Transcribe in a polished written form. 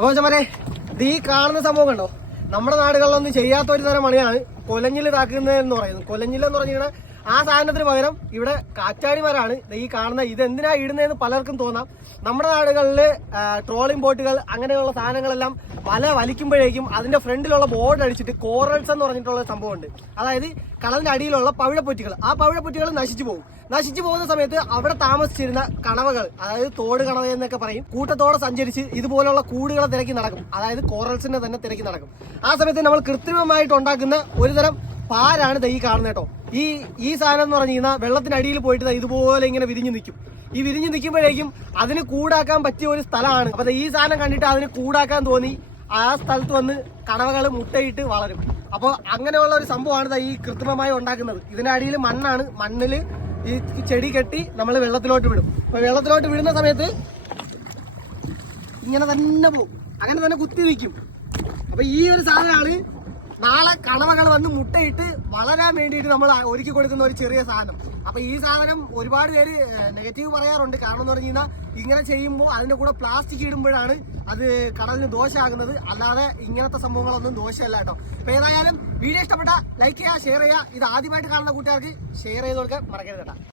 അപ്പൊ ചമരെ ഇത് ഈ കാണുന്ന സംഭവം കണ്ടോ, നമ്മുടെ നാടുകളിലൊന്നും ചെയ്യാത്ത ഒരു തരം പണിയാണ് കൊലഞ്ഞില് താക്കുന്നതെന്ന് പറയുന്നത്. കൊലഞ്ഞിലെന്ന് പറഞ്ഞു കഴിഞ്ഞാൽ ആ സാധനത്തിന് പകരം ഇവിടെ കാറ്റാടിമാരാണ് ഈ കാണുന്ന. ഇതെന്തിനാ ഇടുന്നതെന്ന് പലർക്കും തോന്നാം. നമ്മുടെ നാടുകളിൽ ട്രോളിംഗ് ബോട്ടുകൾ അങ്ങനെയുള്ള സാധനങ്ങളെല്ലാം വല വലിക്കുമ്പോഴേക്കും അതിന്റെ ഫ്രണ്ടിലുള്ള ബോർഡ് അടിച്ചിട്ട് കോറൽസ് എന്ന് പറഞ്ഞിട്ടുള്ള സംഭവമുണ്ട്. അതായത് കടലിന്റെ അടിയിലുള്ള പവിഴപ്പൊറ്റികൾ, ആ പവിഴപ്പൊറ്റികൾ നശിച്ചു പോകും. നശിച്ചു പോകുന്ന സമയത്ത് അവിടെ താമസിച്ചിരുന്ന കണവകൾ, അതായത് തോട് കണവ എന്നൊക്കെ പറയും, കൂട്ടത്തോടെ സഞ്ചരിച്ച് ഇതുപോലുള്ള കൂടുകളെ തിരക്കി നടക്കും. അതായത് കോറൽസിനെ തന്നെ തിരക്കി നടക്കും. ആ സമയത്ത് നമ്മൾ കൃത്രിമമായിട്ട് ഉണ്ടാക്കുന്ന ഒരു തരം പാരാണ് ഈ കാണുന്നത് കേട്ടോ. ഈ സാധനം എന്ന് പറഞ്ഞു കഴിഞ്ഞാൽ വെള്ളത്തിനടിയിൽ പോയിട്ട് ഇതുപോലെ ഇങ്ങനെ വിരിഞ്ഞു നിൽക്കും. ഈ വിരിഞ്ഞു നിൽക്കുമ്പോഴേക്കും അതിന് കൂടാക്കാൻ പറ്റിയ ഒരു സ്ഥലമാണ്. അപ്പൊ ഈ സാധനം കണ്ടിട്ട് അതിന് കൂടാക്കാൻ തോന്നി ആ സ്ഥലത്ത് വന്ന് കണവകൾ മുട്ടയിട്ട് വളരും. അപ്പോൾ അങ്ങനെയുള്ള ഒരു സംഭവമാണ് ഈ കൃത്രിമമായി ഉണ്ടാക്കുന്നത്. ഇതിന്റെ അടിയിൽ മണ്ണാണ്. മണ്ണിൽ ഈ ചെടി കെട്ടി നമ്മൾ വെള്ളത്തിലോട്ട് വിടും. അപ്പൊ വെള്ളത്തിലോട്ട് വിടുന്ന സമയത്ത് ഇങ്ങനെ തന്നെ പോകും, അങ്ങനെ തന്നെ കുത്തി നിൽക്കും. അപ്പൊ ഈ ഒരു സാധനമാണ് നാളെ കണവകൾ വന്ന് മുട്ടയിട്ട് വളരാൻ വേണ്ടിയിട്ട് നമ്മൾ ഒരുക്കി കൊടുക്കുന്ന ഒരു ചെറിയ സാധനം. അപ്പൊ ഈ സാധനം ഒരുപാട് പേര് നെഗറ്റീവ് പറയാറുണ്ട്. കാരണം എന്ന് പറഞ്ഞു കഴിഞ്ഞാൽ ഇങ്ങനെ ചെയ്യുമ്പോൾ അതിന്റെ കൂടെ പ്ലാസ്റ്റിക് ഇടുമ്പോഴാണ് അത് കടലിന് ദോഷമാകുന്നത്. അല്ലാതെ ഇങ്ങനത്തെ സംഭവങ്ങളൊന്നും ദോഷമല്ല കേട്ടോ. അപ്പൊ ഏതായാലും വീഡിയോ ഇഷ്ടപ്പെട്ട ലൈക്ക് ചെയ്യുക, ഷെയർ ചെയ്യുക. ഇത് ആദ്യമായിട്ട് കാണുന്ന കൂട്ടുകാർക്ക് ഷെയർ ചെയ്ത് കൊടുക്കാൻ മറക്കരുത് കേട്ടോ.